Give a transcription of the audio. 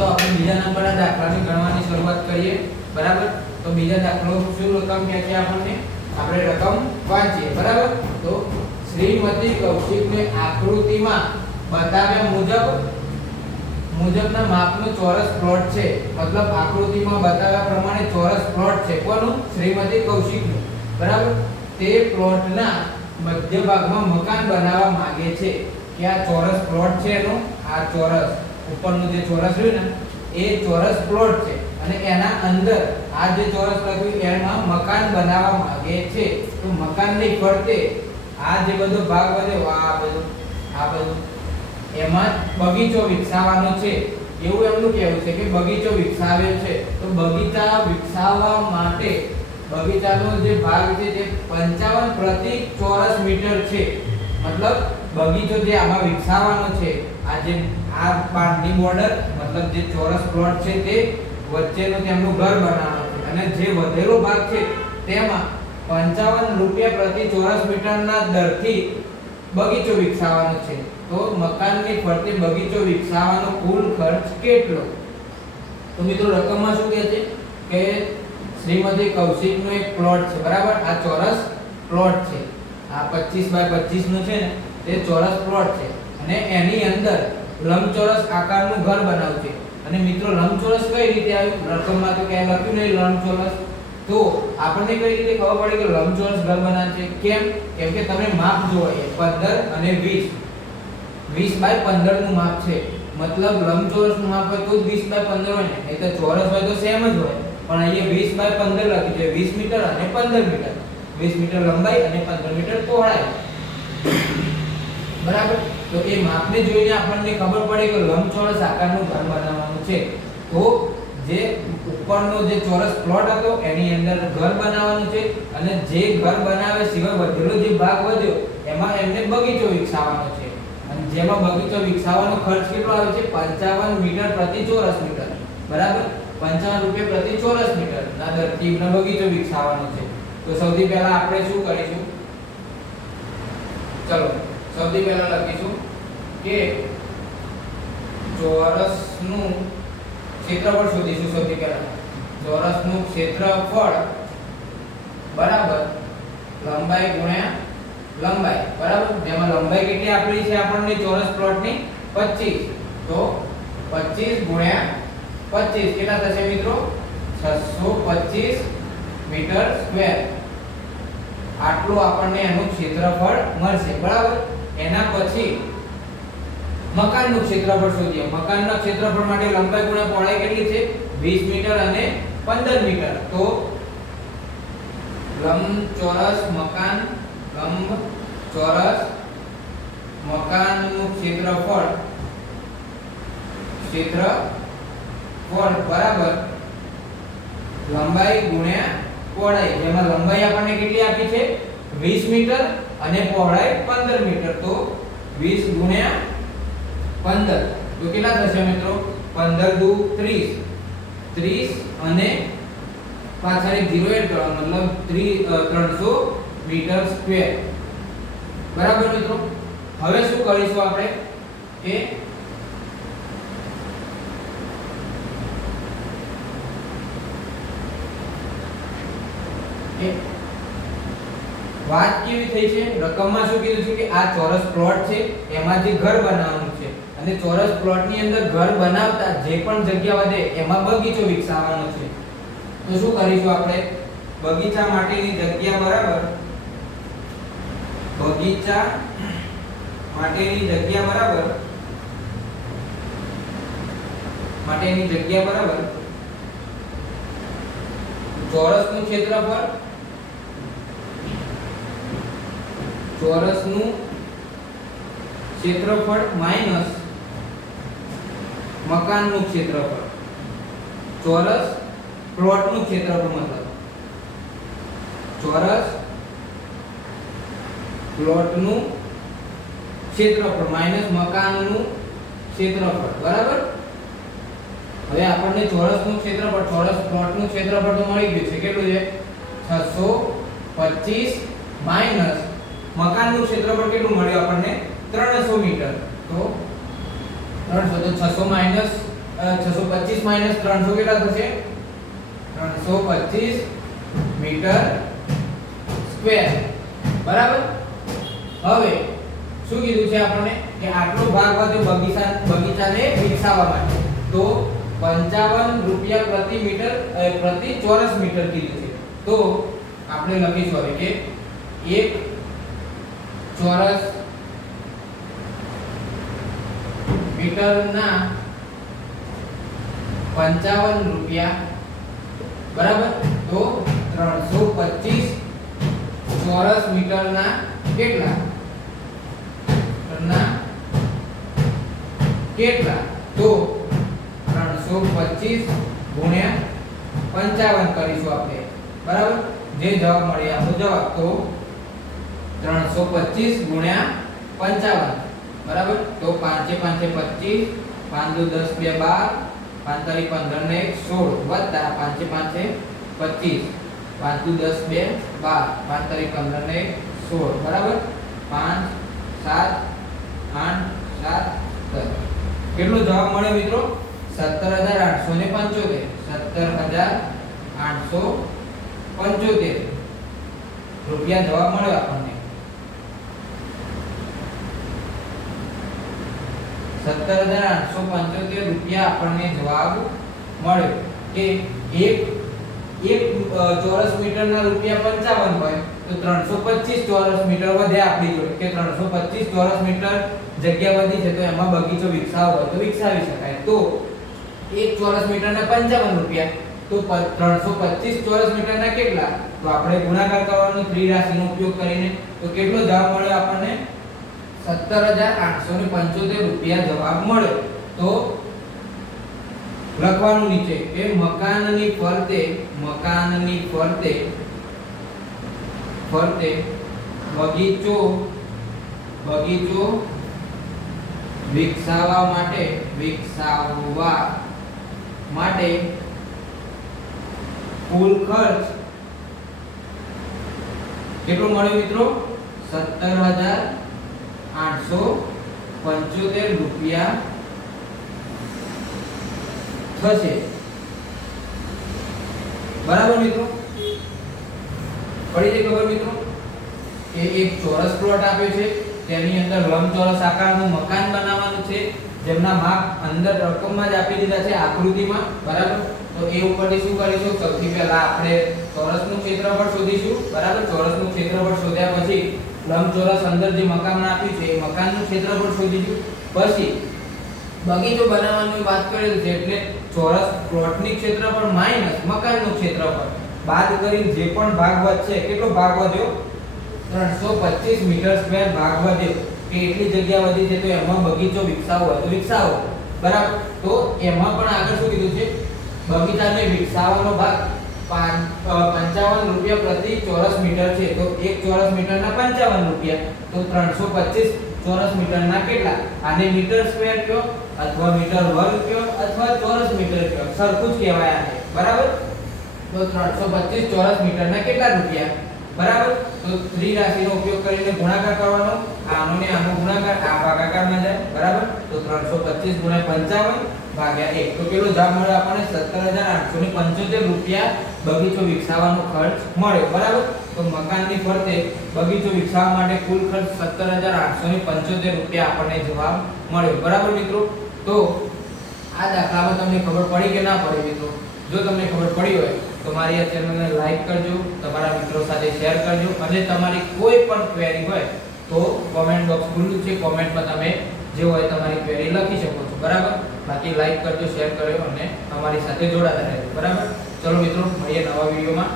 તો આપણે બીજા નંબરના દાખલાની ગણવાની શરૂઆત કરીએ બરાબર। તો બીજા દાખલો શું રકમ કે છે આપણને આપણે રકમ વાંચીએ બરાબર। તો શ્રીમતી કૌશિકને આકૃતિમાં બતાવ્યા મુજબના માપનો ચોરસ પ્લોટ છે, મતલબ આકૃતિમાં બતાવ્યા પ્રમાણે ચોરસ પ્લોટ છે કોનું શ્રીમતી કૌશિકનું બરાબર। તે પ્લોટના મધ્ય ભાગમાં મકાન બનાવવા માંગે છે કે આ ચોરસ પ્લોટ છે એનો આ ચોરસ ઉપરનું જે ચોરસ રહ્યું ને એ ચોરસ પ્લોટ છે અને એના અંદર આ જે ચોરસ લખ્યું એમાં મકાન બનાવવા માંગે છે। તો મકાનની ફરતે આ જે બધો ભાગ વધ્યો આ બધું એમાં બગીચો વિકસાવવાનો છે એવું એમનું કહેવું છે કે બગીચો વિકસાવ્યો છે। તો બગીચા વિકસાવવા માટે બગીચાનો જે ભાગ છે તે 55 પ્રતિ ચોરસ મીટર છે, મતલબ બગીચો જે આમાં વિકસાવવાનો છે આ બારની બોર્ડર મતલબ જે ચોરસ પ્લોટ છે તે વચ્ચેનું તેમનું ઘર બનાવવાનું છે અને જે વધેલો ભાગ છે તેમાં 55 રૂપિયા પ્રતિ ચોરસ મીટરના દરથી બગીચો વિકસાવવાનો છે। તો મકાનની ફરતે બગીચો વિકસાવવાનો કુલ ખર્ચ કેટલો? તો મિત્રો રકમમાં શું કહે છે કે શ્રીમતી કૌશિકનો એક પ્લોટ છે બરાબર। આ ચોરસ પ્લોટ છે, આ 25 બાય 25 નું છે ને તે ચોરસ પ્લોટ છે અને એની અંદર લંબચોરસ આકારનું ઘર બનાવ્યું છે। અને મિત્રો લંબચોરસ કઈ રીતે આવ્યું? રકમમાં તો ક્યાંય લખ્યું નહીં લંબચોરસ, તો આપણને કઈ રીતે ખબર પડે કે લંબચોરસ ઘર બનાવે છે? કેમ કે તમે માપ જોવો 15 અને 20 બાય 15 નું માપ છે, મતલબ લંબચોરસ નું માપ હોય તો 20 બાય 15 હોય ને, એ તો ચોરસ હોય તો સેમ જ હોય, પણ અહીંયા 20 બાય 15 લખ્યું છે, 20 મીટર અને 15 મીટર, 20 મીટર લંબાઈ અને 15 મીટર પહોળાઈ બરાબર। તો એ માપને જોઈને આપણને ખબર પડે કે લંબચોરસ આકારનું ઘર બનાવવાનું છે। તો જે ઉપરનો જે ચોરસ પ્લોટ હતો એની અંદર ઘર બનાવવાનું છે અને જે ઘર બનાવે સિવાય વધેલો જે ભાગ વધ્યો એમાં એમને બગીચો વિકસાવવાનો છે અને જેમાં બગીચો વિકસાવવાનો ખર્ચ કેટલો આવે છે? 55 મીટર પ્રતિ ચોરસ મીટર બરાબર। 55 રૂપિયા પ્રતિ ચોરસ મીટર ના દરથી એમને બગીચો વિકસાવવાનો છે। તો સૌથી પહેલા આપણે શું કરીશું? ચલો સૌથી પહેલા લખીશું કે ચોરસનું ક્ષેત્રફળ શોધીશું। સૌથી પહેલા ચોરસનું ક્ષેત્રફળ બરાબર લંબાઈ ગુણ્યા લંબાઈ બરાબર, જેમાં લંબાઈ કેટલી આપેલી છે આપણને ચોરસ પ્લોટની 25, તો 25 ગુણ્યા 25 કેટલા થશે મિત્રો? 625 મીટર સ્ક્વેર, આટલું આપણને એનું ક્ષેત્રફળ મળશે બરાબર। એના પછી મકાનનું ક્ષેત્રફળ શોધીએ। મકાનના ક્ષેત્રફળ માટે લંબાઈ ગુણ્યા પહોળાઈ કેટલી છે? 20 મીટર અને 15 મીટર, તો લંબચોરસ મકાનનું ક્ષેત્રફળ બરાબર લંબાઈ ગુણ્યા પહોળાઈ, જેમાં લંબાઈ આપણને કેટલી આપી છે? 20 મીટર અને પહોળાઈ 15 મીટર, તો 20 ગુણ્યા 15 તો કેટલા થશે મિત્રો? 15 દુ 30 અને પાછળ એક 0 એડ કરવાનો, મતલબ 300 મીટર સ્ક્વેર બરાબર મિત્રો। હવે શું કરીશું આપણે કે વાત કેવી થઈ છે? રકમમાં શું કીધું છે કે આ ચોરસ પ્લોટ છે એમાં જે ઘર બનાવવાનું છે અને ચોરસ પ્લોટની અંદર ઘર બનાવતા જે પણ જગ્યા વધે એમાં બગીચો વિકસાવવાનો છે। તો શું કરીશું આપણે? બગીચા માટેની જગ્યા બરાબર ચોરસનું ક્ષેત્રફળ માઈનસ મકાનનું ક્ષેત્રફળ, ચોરસ પ્લોટનું ક્ષેત્રફળ મતલબ ચોરસ પ્લોટનું ક્ષેત્રફળ માઈનસ મકાનનું ક્ષેત્રફળ બરાબર। હવે આપણને ચોરસનું ક્ષેત્રફળ ચોરસ પ્લોટનું ક્ષેત્રફળ તો મળી ગયું છે, કેટલું છે? 625 માઈનસ મકાનનું ક્ષેત્રફળ કેટલું મળ્યું આપણને? 300 મીટર, તો 300 તો 600 માઈનસ 625 માઈનસ 300 કેટલા થશે? 325 મીટર સ્ક્વેર, બરાબર. હવે શું કીધું છે આપણને કે આટલો ભાગ વધ્યો બગીચાને વિકસાવવા માટે, તો 55 રૂપિયા પ્રતિ મીટર પ્રતિ ચોરસ મીટર કીધું છે. તો આપણે લખીશું હવે કે 1 ચોરસ મીટરના 55 રૂપિયા, બરાબર. તો 325 ચોરસ મીટરના કેટલા? તો 325 ગુણ્યા 55 કરીશું આપણે, બરાબર. જે જવાબ મળે આપણો જવાબ, તો 325 ગુણ્યા 55, બરાબર. તો 5 5 25, 5 2 10 2 12, 5 3 15 ને 16 વત્તા 5 5 25, 5 2 10 2 12, 5 3 15 ને 16, બરાબર. 5 7 8 7 10. કેટલો જવાબ મળે મિત્રો? 17,875. 17,875 રૂપિયા જવાબ મળ્યો આપણને. 17,875 રૂપિયા આપણને જવાબ મળ્યો. કે એક ચોરસ મીટરના રૂપિયા 55 હોય તો 325 ચોરસ મીટર વધ્યા આપણી જોડે, કે 325 ચોરસ મીટર જગ્યા વધી છે, તો એમાં બગીચો વિકસાવવો હોય તો વિકસાવી શકાય. તો 1 ચોરસ મીટરના 55 રૂપિયા, તો 325 ચોરસ મીટરના કેટલા? તો આપણે ગુણાકાર કરવાનો ત્રિરાશીનો ઉપયોગ કરીને. તો કેટલો જવાબ મળ્યો આપણને? 17,875 રૂપિયા જવાબ મળ્યો. તો લખવાનું નીચે કે મકાનની ફરતે બગીચો વિકસાવવા માટે કુલ ખર્ચ કેટલો મળ્યો મિત્રો? 17,875 રૂપિયા થશે, બરાબર મિત્રો. પડી ગઈ ખબર મિત્રો? કે એક ચોરસ પ્લોટ આપ્યો છે, તેની અંદર લંબચોરસ આકારનું મકાન બનાવવાનું છે, જેમના માપ અંદર રકમમાં જ આપી દીધા છે આકૃતિમાં, બરાબર. તો એ ઉપરથી શું કરીશું? સૌથી પહેલા આપણે ચોરસનું ક્ષેત્રફળ શોધીશું, બરાબર. ચોરસનું ક્ષેત્રફળ શોધ્યા પછી લંબચોરસ અંદર જે મકાન આપ્યું છે એ મકાનનું ક્ષેત્રફળ શોધીશું. પછી બગીચો બનાવવાની વાત કરેલી છે એટલે ચોરસ પ્લોટની ક્ષેત્રફળ માઈનસ મકાનનું ક્ષેત્રફળ બાદ કરીને જે પણ ભાગ વધશે, કેટલો ભાગ વધ્યો? 325 મીટર સ્ક્વેર ભાગ વધ્યો. કે એટલી જગ્યા વધી છે, તો એમાં બગીચો વિકસાવવો હોય તો વિકસાવો, બરાબર. તો એમાં પણ આગળ શું કીધું છે? બગીચાને વિકસાવવાનો ભાગ 55 રૂપિયા પ્રતિ ચોરસ મીટર છે. તો 1 ચોરસ મીટરના 55 રૂપિયા, તો 325 ચોરસ મીટરના કેટલા? આને મીટર સ્ક્વેર કયો અથવા મીટર વર્ગ કયો અથવા ચોરસ મીટર કયો, સરખું જ કહેવાય આને, બરાબર. તો 325 ચોરસ મીટરના કેટલા રૂપિયા? બરાબર. તો ત્રિરાશીનો ઉપયોગ કરીને ગુણાકાર કરવાનો, આનો ને આનો ગુણાકાર આ ભાગાકારમાં જાય, બરાબર. તો 325 ગુણ્યા 55 ભાગ્યા 1, તો કેટલો જવાબ મળ્યો આપણને? 17,875 રૂપિયા બગીચો વિકસાવવાનો ખર્ચ મળ્યો, બરાબર. તો મકાનની ફરતે બગીચો વિકસાવવા માટે કુલ ખર્ચ 17,875 રૂપિયા આપણને જવાબ મળ્યો, બરાબર મિત્રો. તો આ દાખલામાં તમને ખબર પડી કે ના પડી મિત્રો? જો તમને ખબર પડી હોય તો મારી આ ચેનલને લાઈક કરજો, તમારા મિત્રો સાથે શેર કરજો, અને તમારી કોઈ પણ ક્વેરી હોય તો કોમેન્ટ બોક્સ ખુલ્લું છે, કોમેન્ટમાં તમે જે હોય તમારી ક્વેરી લખી શકો છો, બરાબર. બાકી લાઈક કરજો, શેર કરજો અને અમારી સાથે જોડાતા રહેજો, બરાબર. ચલો મિત્રો, મળીએ નવા વિડીયોમાં.